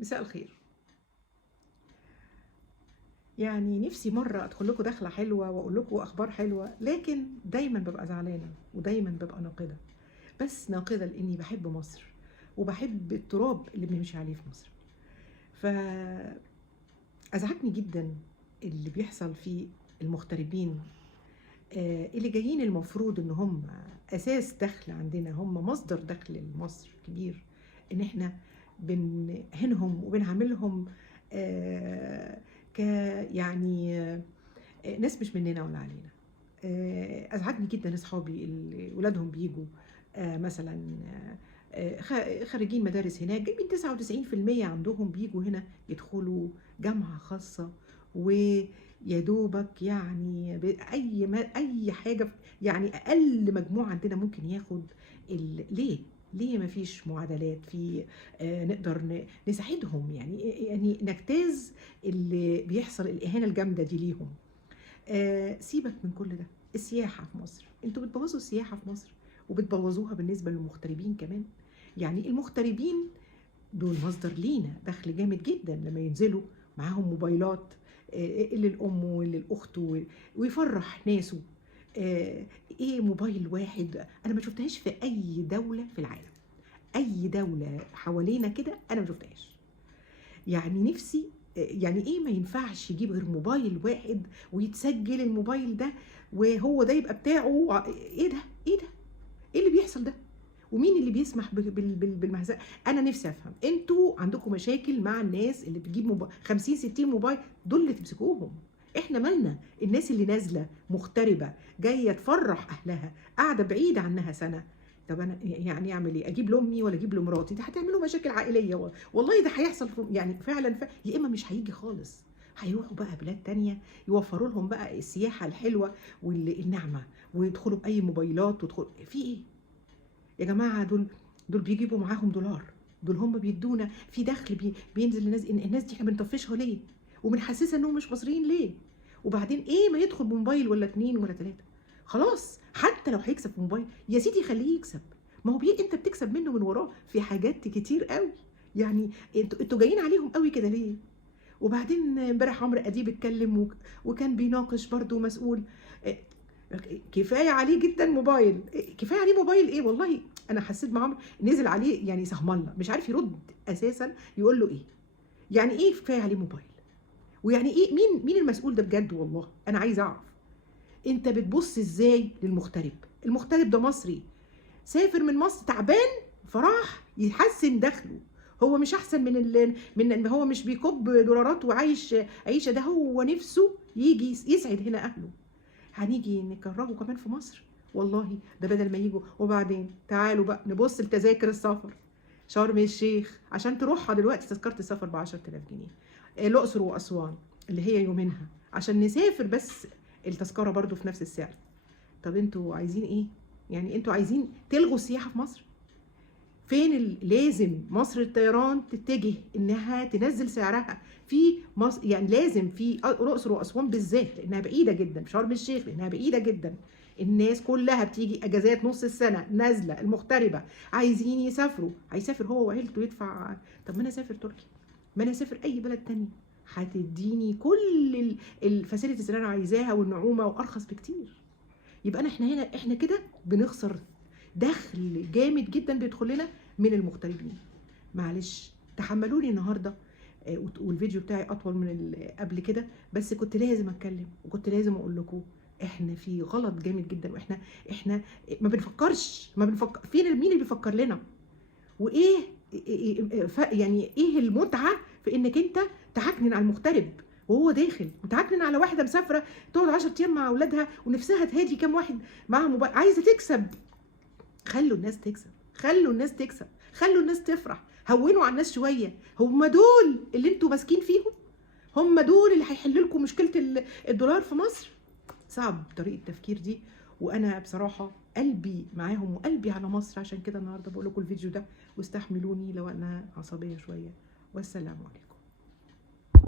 مساء الخير. يعني نفسي مرة أدخل لكم دخلة حلوة وأقول لكم أخبار حلوة، لكن دايما ببقى زعلانة ودايما ببقى ناقدة. بس ناقدة لأني بحب مصر وبحب التراب اللي بنمشي عليه في مصر. فأزعجني جدا اللي بيحصل في المغتربين، اللي جايين المفروض إن هم أساس دخل عندنا، هم مصدر دخل لمصر كبير، إن إحنا بنهنهم وبنعاملهم آه، ك يعني ناس مش مننا ولا علينا. ازعجني جدا اصحابي اللي ولادهم بيجوا مثلا خارجين مدارس هناك، جايبين 99% عندهم بيجوا هنا يدخلوا جامعة خاصة، ويا دوبك يعني بأي أي حاجة، يعني أقل مجموع عندنا ممكن ياخد ليه ما فيش معادلات في نقدر نساعدهم، يعني نجتاز اللي بيحصل الإهانة الجامدة دي ليهم. سيبك من كل ده. السياحة في مصر، انتوا بتبوظوا السياحة في مصر وبتبوظوها بالنسبة للمغتربين كمان. يعني المغتربين دول مصدر لينا دخل جامد جدا لما ينزلوا معاهم موبايلات، اللي الأم واللي الأخت ويفرح ناسه. ايه موبايل واحد انا ما شفتهاش في اي دولة في العالم، اي دولة حوالينا كده انا ما شفتهاش. يعني نفسي، يعني ايه ما ينفعش يجيب غير موبايل واحد ويتسجل الموبايل ده وهو ده يبقى بتاعه؟ ايه ده؟ ايه ده؟ ايه اللي بيحصل ده؟ ومين اللي بيسمح بالمهزله؟ انا نفسي افهم، انتوا عندكم مشاكل مع الناس اللي بتجيب 50 60 موبايل، دول اللي تمسكوهم. احنا مالنا؟ الناس اللي نازله مغتربه جايه تفرح اهلها، قاعده بعيده عنها سنه. طب انا يعني اعمل ايه؟ اجيب لامي ولا اجيب لمراتي؟ ده هتعملوا مشاكل عائليه، والله ده هيحصل يعني فعلا يا اما مش هيجي خالص، هيروحوا بقى بلاد تانية يوفروا لهم بقى السياحه الحلوه والنعمه، ويدخلوا باي موبايلات ويدخلوا في ايه يا جماعه؟ دول بيجيبوا معاهم دولار، دول هم بيدونا في دخل بينزل للناس. الناس دي احنا بنطفشها ليه وبنحسسها انهم مش مصريين ليه؟ وبعدين ايه ما يدخل بموبايل ولا 2 ولا 3؟ خلاص، حتى لو هيكسب بموبايل يا سيدي خليه يكسب، ما هو انت بتكسب منه من وراه في حاجات كتير قوي. يعني انتوا جايين عليهم قوي كده ليه؟ وبعدين امبارح عمرو اديب اتكلم وكان بيناقش برضو مسؤول. كفايه عليه جدا موبايل، كفايه عليه موبايل ايه؟ والله انا حسيت مع عمرو نزل عليه يعني سهم الله، مش عارف يرد اساسا يقول له ايه. يعني ايه كفايه عليه موبايل؟ ويعني ايه؟ مين المسؤول ده بجد؟ والله انا عايز اعرف. انت بتبص ازاي للمغترب؟ المغترب ده مصري سافر من مصر تعبان فراح يحسن دخله، هو مش احسن من هو مش بيكب دولارات وعايش عيشه، ده هو نفسه يجي يسعد هنا اهله. هنيجي نكرهه كمان في مصر؟ والله ده بدل ما يجوا. وبعدين تعالوا بقى نبص لتذاكر السفر. شرم الشيخ عشان تروحها دلوقتي تذكره السفر ب 10000 جنيه، الاقصر واسوان اللي هي يومينها عشان نسافر بس التذكره برضو في نفس السعر. طب انتوا عايزين ايه؟ يعني انتوا عايزين تلغوا السياحه في مصر؟ فين لازم مصر الطيران تتجه انها تنزل سعرها في مصر، يعني لازم في الاقصر واسوان بالذات لانها بعيده جدا، شرم الشيخ لانها بعيده جدا. الناس كلها بتيجي اجازات نص السنه نازله، المغتربه عايزين يسافروا، هيسافر هو وعيلته يدفع. طب ما انا اسافر تركيا، ما انا اسافر اي بلد تاني هتديني كل الفاسيلتيز اللي انا عايزاها والنعومه وارخص بكتير. يبقى احنا كده بنخسر دخل جامد جدا بيدخل لنا من المغتربين. معلش تحملوني النهارده، والفيديو بتاعي اطول من قبل كده، بس كنت لازم اتكلم وكنت لازم اقول لكم احنا في غلط جامد جدا، واحنا ما بنفكر فين، مين اللي بيفكر لنا؟ وايه يعني ايه المتعه في انك انت تعكنن على المغترب وهو داخل، وتعكنن على واحده مسافره تقعد 10 ايام مع اولادها ونفسها تهادي كام واحد معاها موبايل عايزه تكسب؟ خلوا الناس تكسب، خلوا الناس تكسب، خلوا الناس تفرح، هونوا على الناس شويه. هم دول اللي انتوا ماسكين فيهم؟ هم دول اللي هيحلوا لكم مشكله الدولار في مصر؟ صعب طريقه التفكير دي. وانا بصراحه قلبي معاهم وقلبي على مصر، عشان كده النهارده بقول لكم الفيديو ده، واستحملوني لو انا عصبيه شويه. والسلام عليكم.